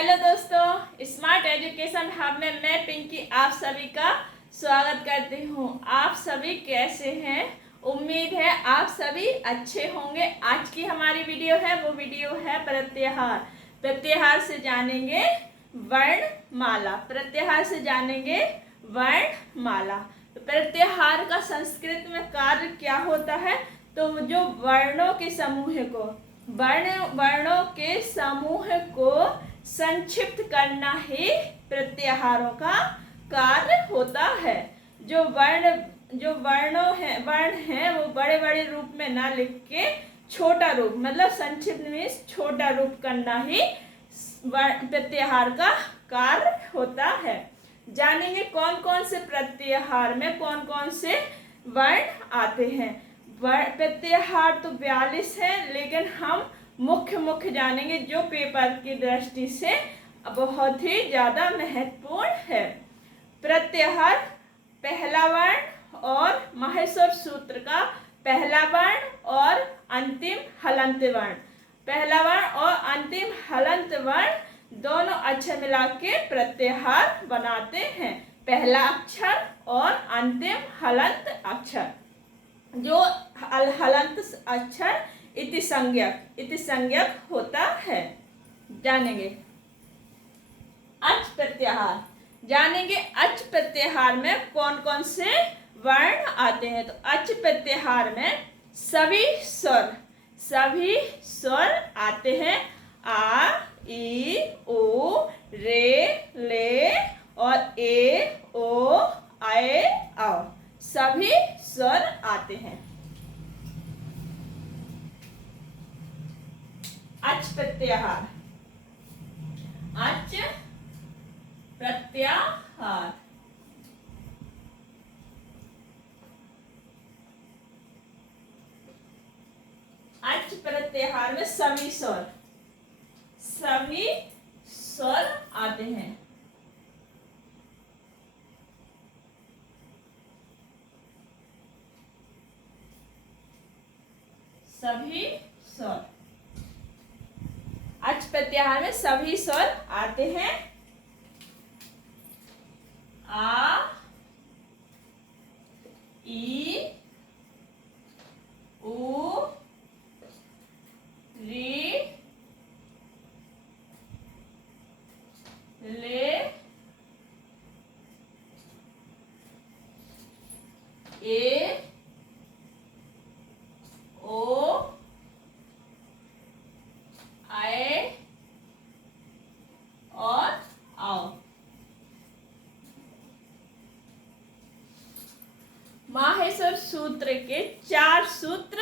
Hello दोस्तों, smart education hub में मैं पिंकी आप सभी का स्वागत करती हूँ। आप सभी कैसे हैं? उम्मीद है आप सभी अच्छे होंगे। आज की हमारी वीडियो है प्रत्याहार। प्रत्याहार से जानेंगे वर्णमाला। प्रत्याहार से जानेंगे वर्णमाला। तो प्रत्याहार का संस्कृत में कार्य क्या होता है? तो जो वर्णों के समूह को संक्षिप्त करना ही प्रत्याहारों का कार्य होता है। जो वर्ण है वो बड़े बड़े रूप में ना लिख के छोटा रूप मतलब संक्षिप्त में छोटा रूप करना ही प्रत्याहार का कार्य होता है। जानेंगे कौन कौन से प्रत्याहार में कौन कौन से वर्ण आते हैं। प्रत्याहार तो 42 है, लेकिन हम मुख्य जानेंगे जो पेपर की दृष्टि से बहुत ही ज्यादा महत्वपूर्ण है। प्रत्याहार पहला वर्ण और माहेश्वर सूत्र का पहला वर्ण और अंतिम हलंत वर्ण। पहला वर्ण और अंतिम हलंत वर्ण दोनों अक्षर मिला के प्रत्याहार बनाते हैं। पहला अक्षर और अंतिम हलंत अक्षर। जो हलंत अक्षर इति संज्ञक होता है। जानेंगे अच प्रत्याहार। जानेंगे अच प्रत्याहार में कौन कौन से वर्ण आते हैं। तो अच प्रत्याहार में सभी स्वर आते हैं। आ, ई, उ, रे, ले और ए, ओ, ऐ, औ सभी स्वर आते हैं। अच प्रत्याहार। अच प्रत्याहार अच प्रत्याहार में सभी स्वर आते हैं। सभी स्वर अच प्रत्याहार में सभी स्वर आते हैं। आ, ई, उ, री, ले, ए, ओ, ऐ और औ। माहेश्वर सूत्र के चार सूत्र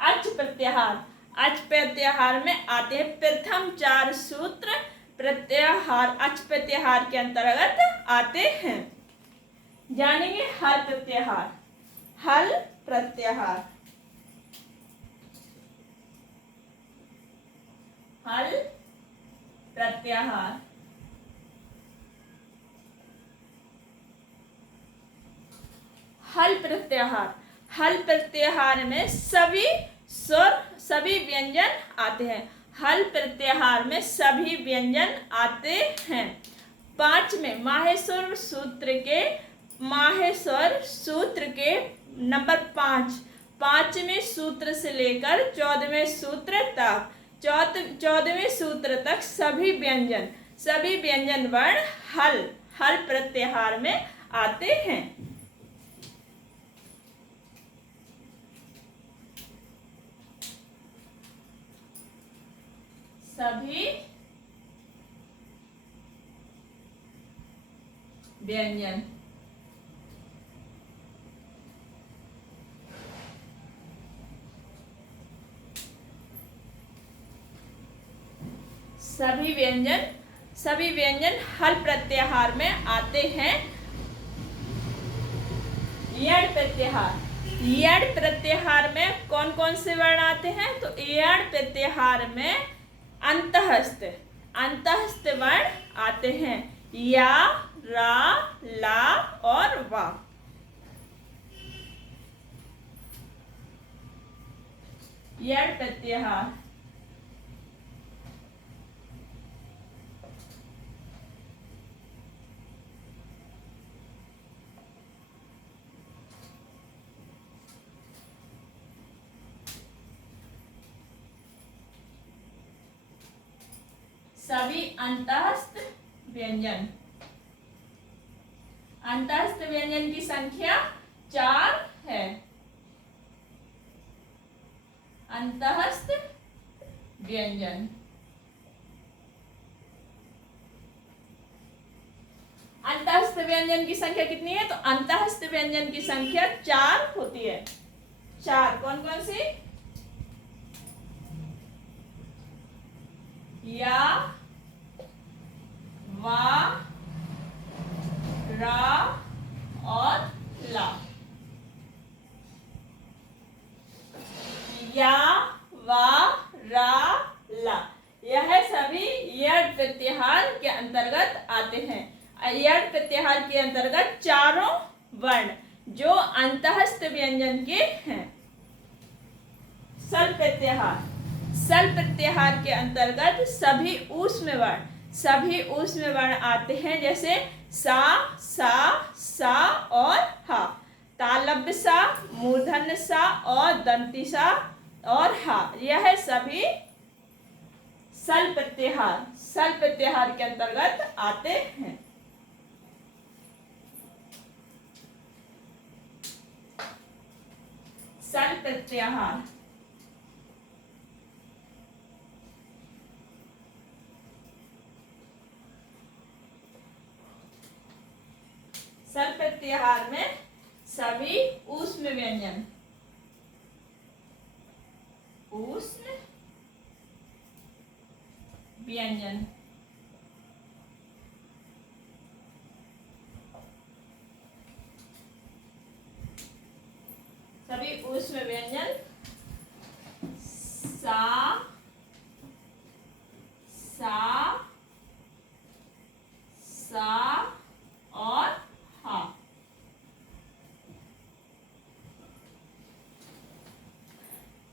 अच प्रत्याहार में आते हैं। प्रथम चार सूत्र प्रत्याहार अच प्रत्याहार के अंतर्गत आते हैं। जानेंगे हल प्रत्याहार। हल प्रत्याहार हल प्रत्याहार में सभी व्यंजन आते हैं। हल प्रत्याहार में सभी व्यंजन आते हैं। पांचवें माहेश्वर सूत्र के नंबर 5वें सूत्र से लेकर 14वें सूत्र तक 14वें सूत्र तक सभी व्यंजन वर्ण हल प्रत्याहार में आते हैं। सभी व्यंजन हल प्रत्याहार में आते हैं। यड़ प्रत्याहार में कौन कौन से वर्ण आते हैं? तो यड़ प्रत्याहार में अंतःस्थ वर्ण आते हैं। या, रा, ला और वा। यड़ प्रत्याहार सभी अंतःस्थ व्यंजन। अंतःस्थ व्यंजन की संख्या 4 है। अंतःस्थ व्यंजन। अंतःस्थ व्यंजन की संख्या कितनी है? तो अंतःस्थ व्यंजन की संख्या 4 होती है। 4 कौन कौन सी? या, वा, रा और ला। या, वा, रा, ला, यह सभी यड प्रत्याहार के अंतर्गत आते हैं। यड प्रत्याहार के अंतर्गत चारों वर्ण जो अंतःस्थ व्यंजन के हैं। सल प्रत्याहार। सल प्रत्याहार के अंतर्गत सभी ऊष्म वर्ण आते हैं, जैसे सा, सा और हा। तालव्य सा, मूर्धन्य सा और दंती सा और हा, यह सभी सल प्रत्याहार के अंतर्गत आते हैं। सल प्रत्याहार। सल प्रत्याहार में सभी ऊष्म व्यंजन, ऊष्म व्यंजन, सभी ऊष्म व्यंजन सा, सा और हा।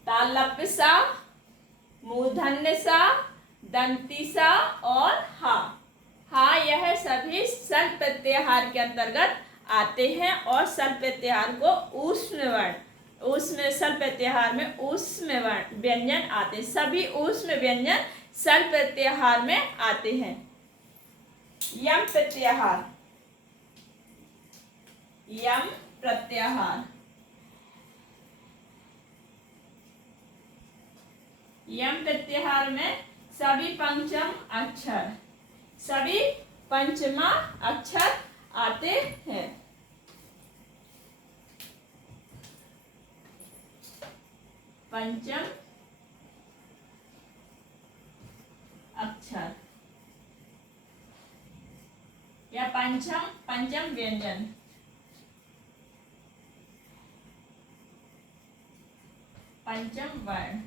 तालव्य सा, मूर्धन्य सा, दंती सा और हा। हा, यह सभी सल प्रत्याहार के अंतर्गत आते हैं और सल प्रत्याहार को सल प्रत्याहार में ऊष्म व्यंजन आते हैं। सभी ऊष्म व्यंजन सल प्रत्याहार में आते हैं। यम प्रत्याहार। यम प्रत्याहार। यम प्रत्याहार में सभी पंचमा अक्षर आते हैं। पंचम अक्षर या पंचम व्यंजन। पंचम वर्ण।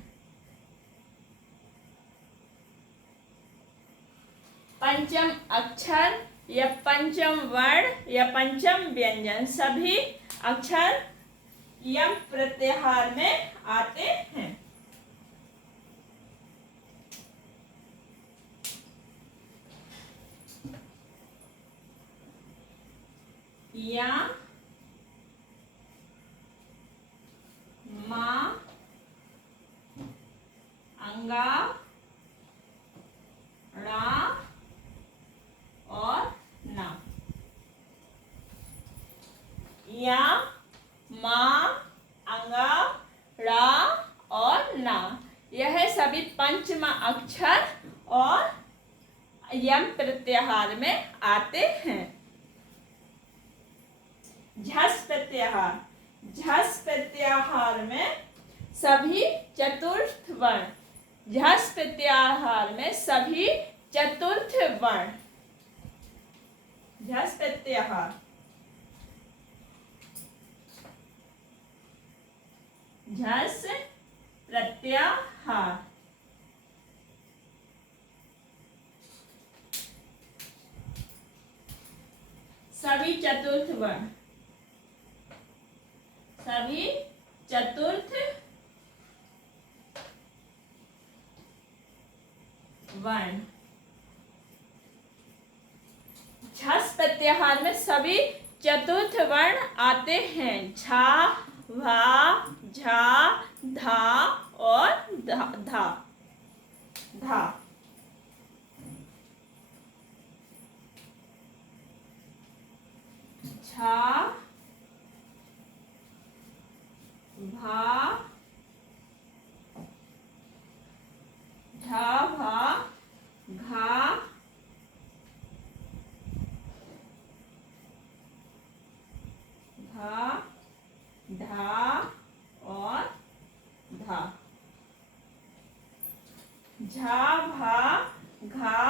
पंचम अक्षर या पंचम वर्ण या पंचम व्यंजन सभी अक्षर यम प्रत्याहार में आते हैं। या, मा, अंगा, रा और ना। या, मा, अंगा, रा और ना, यह सभी पंचमा अक्षर और यम प्रत्याहार में आते हैं। झस प्रत्याहार। झस प्रत्याहार में सभी चतुर्थ वर्ण। झस प्रत्याहार में सभी चतुर्थ वर्ण। झस प्रत्याहार। झस प्रत्याहार सभी चतुर्थ वर्ण। सभी चतुर्थ वर्ण। झस प्रत्याहार में सभी चतुर्थ वर्ण आते हैं। झा, भा, झा, धा और धा। धा। झा भा झा भा घा घा ढा और धा। झा भा घा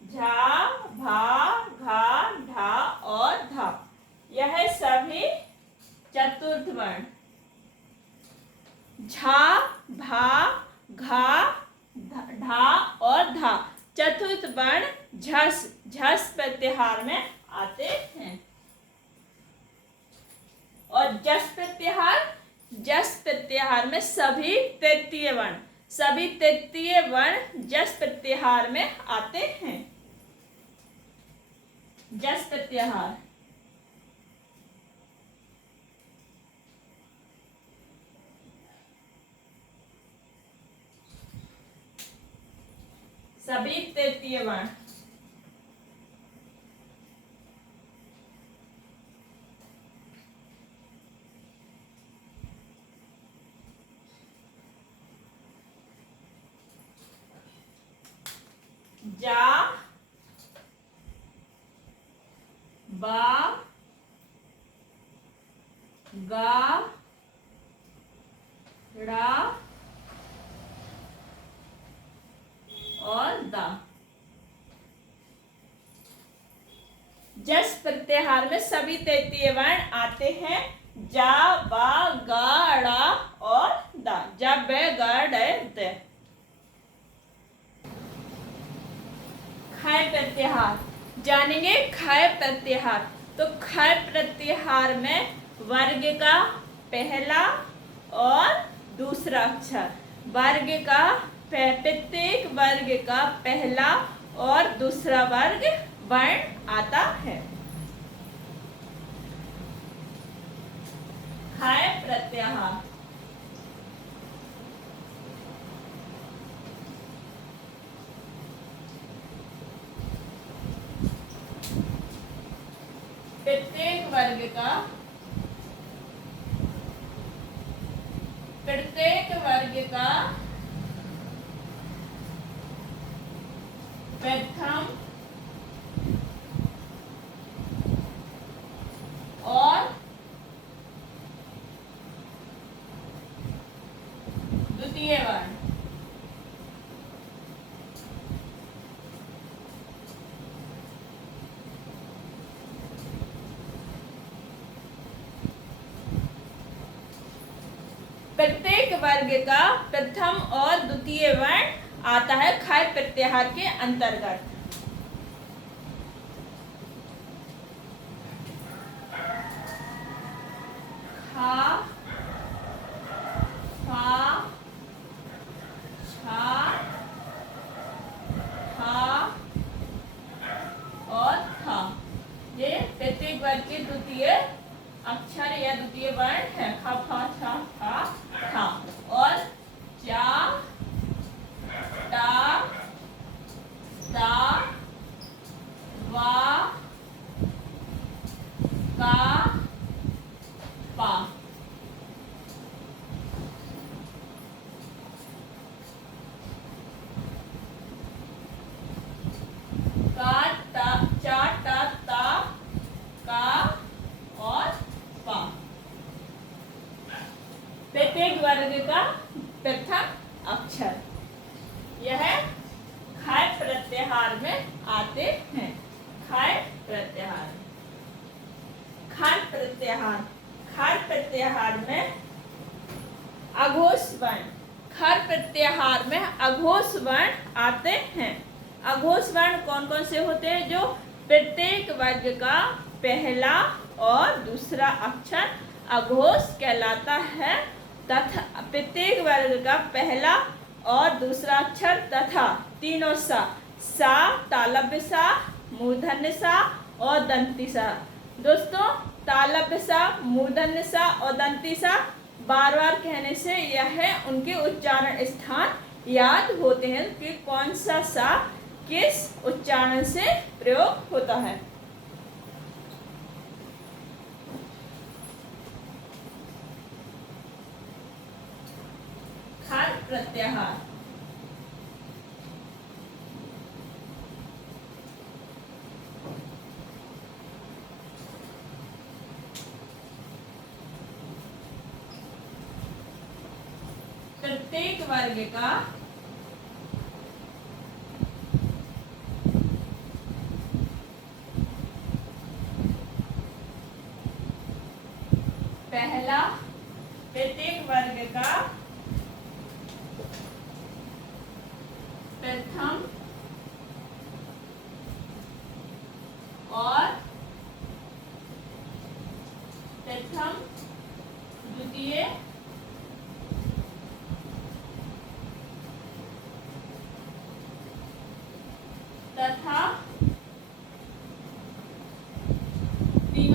झा भा घा ढा और धा, यह सभी चतुर्थ वर्ण। झा भा घा ढा और धा चतुर्थ वर्ण झस झस प्रत्याहार में आते हैं। और जस प्रत्याहार में सभी तृतीय वर्ण जस प्रत्याहार में आते हैं। जस प्रत्याहार सभी तृतीय वर्ण। जा बा गा ड़ा और दा। जस प्रत्याहार में सभी तृतीय वर्ण आते हैं। जा बा गा ड़ा और दा। जा बे गा डे दे। खय प्रत्याहार जानेंगे। खय प्रत्याहार तो खय प्रत्याहार में वर्ग का पहला और दूसरा अक्षर, वर्ग का प्रत्येक वर्ग का पहला और दूसरा वर्ग वर्ण आता है। खय प्रत्याहार प्रत्येक वर्ग का प्रथम और द्वितीय वर्ण। प्रत्येक वर्ग का प्रथम और द्वितीय वर्ण आता है खय प्रत्याहार के अंतर्गत। खा फा छा था और था, ये प्रत्येक वर्ग के द्वितीय अक्षर या द्वितीय वर्ण है। खा फा छा था था। और जा टा ता वा का पा। का टा चा टा ता का और पा प्रत्येक वर्ग का प्रथम अक्षर, यह खय प्रत्याहार में आते हैं। खय प्रत्याहार खय प्रत्याहार में अघोष वर्ण, खय प्रत्याहार में अघोष वर्ण आते हैं। अघोष वर्ण कौन कौन से होते हैं? जो प्रत्येक वर्ग का पहला और दूसरा अक्षर अघोष कहलाता है तथा प्रत्येक वर्ग का पहला और दूसरा अक्षर तथा तीनों सा तालव्य सा, मूर्धन्य सा और दंती सा। दोस्तों, तालव्य सा, मूर्धन्य सा और दंती सा बार बार कहने से यह उनके उच्चारण स्थान याद होते हैं कि कौन सा किस उच्चारण से प्रयोग होता है। प्रत्याहार। प्रत्येक वर्ग का पहला, प्रत्येक वर्ग का प्रथम और प्रथम द्वितीय तथा